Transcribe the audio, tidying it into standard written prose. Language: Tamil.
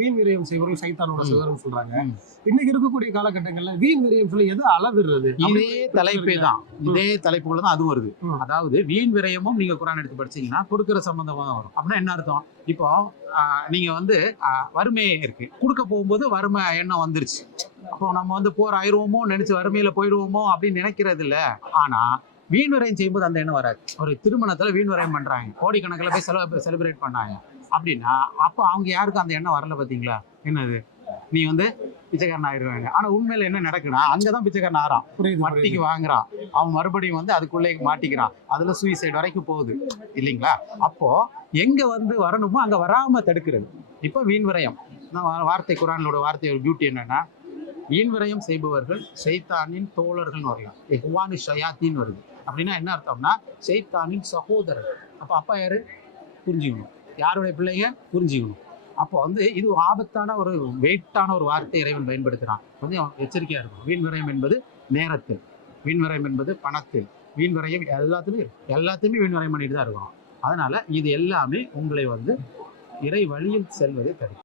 வீண் விரயம் செய்வர்கள் சைத்தானோட செய்வர்கள் சொல்றாங்க. இன்னைக்கு இருக்கக்கூடிய காலகட்டங்கள்ல வீண் விரயம் சொல்லி எதை அளவிடுறது? இதே தலைப்பே தான், இதே தலைப்புக்குள்ள தான் அது வருது. அதாவது வீண் விரயமும் நீங்க குரான் எடுத்து படிச்சீங்கன்னா கொடுக்கிற சம்பந்தமா வரும். அப்படின்னா என்ன அர்த்தம்? இப்போ நீங்க வந்து வறுமை இருக்கு, கொடுக்க போகும்போது வறுமை எண்ணம் வந்துருச்சு. அப்போ நம்ம வந்து போர் ஆயிடுவோமோ நினைச்சு வறுமையில போயிடுவோமோ அப்படின்னு நினைக்கிறது இல்ல. ஆனா வீண் விரயம் செய்யும்போது அந்த எண்ணம் வராது. ஒரு திருமணத்துல வீண் விரயம் பண்றாங்க, கோடிக்கணக்கில் போய் செலிப்ரேட் பண்ணாங்க அப்படின்னா அப்போ அவங்க யாருக்கும் அந்த எண்ணம் வரல. பாத்தீங்களா என்னது? நீ வந்து பிச்சைக்காரன் ஆயிடுவாங்க. ஆனா உண்மையில என்ன நடக்குன்னா அங்கதான் பிச்சைக்காரன் ஆறான், வட்டிக்கு வாங்குறான், அவன் மறுபடியும் வந்து அதுக்குள்ளே மாட்டிக்கிறான், அதுல சூசைட் வரைக்கும் போகுது இல்லைங்களா? அப்போ எங்க வந்து வரணுமோ அங்க வராம தடுக்கிறது. இப்போ வீண் விரயம் வார்த்தை, குரானோட வார்த்தை ஒரு பியூட்டி என்னன்னா, வீண் விரயம் செய்பவர்கள் ஷைத்தானின் தோழர்கள் வரலாம், எஹ்வானு ஷயாத்தீன் வருது. அப்படின்னா என்ன அர்த்தம்னா ஷைத்தானின் சகோதரர். அப்ப அப்பா யாரு புரிஞ்சுக்கணும், யாருடைய பிள்ளைங்க புரிஞ்சுக்கணும். அப்போ வந்து இது ஆபத்தான ஒரு வெயிட்டான ஒரு வார்த்தை இறைவன் பயன்படுத்துறான். கொஞ்சம் எச்சரிக்கையா இருக்கும். வீண் விரயம் என்பது நேரத்தில், வீண் விரயம் என்பது பணத்தில், வீண் விரயம் எல்லாத்தையுமே வீண் விரயம் பண்ணிட்டு தான் இருக்கிறோம். அதனால இது எல்லாமே உங்களை வந்து இறை வழியில் செல்வதை தடுக்கும்.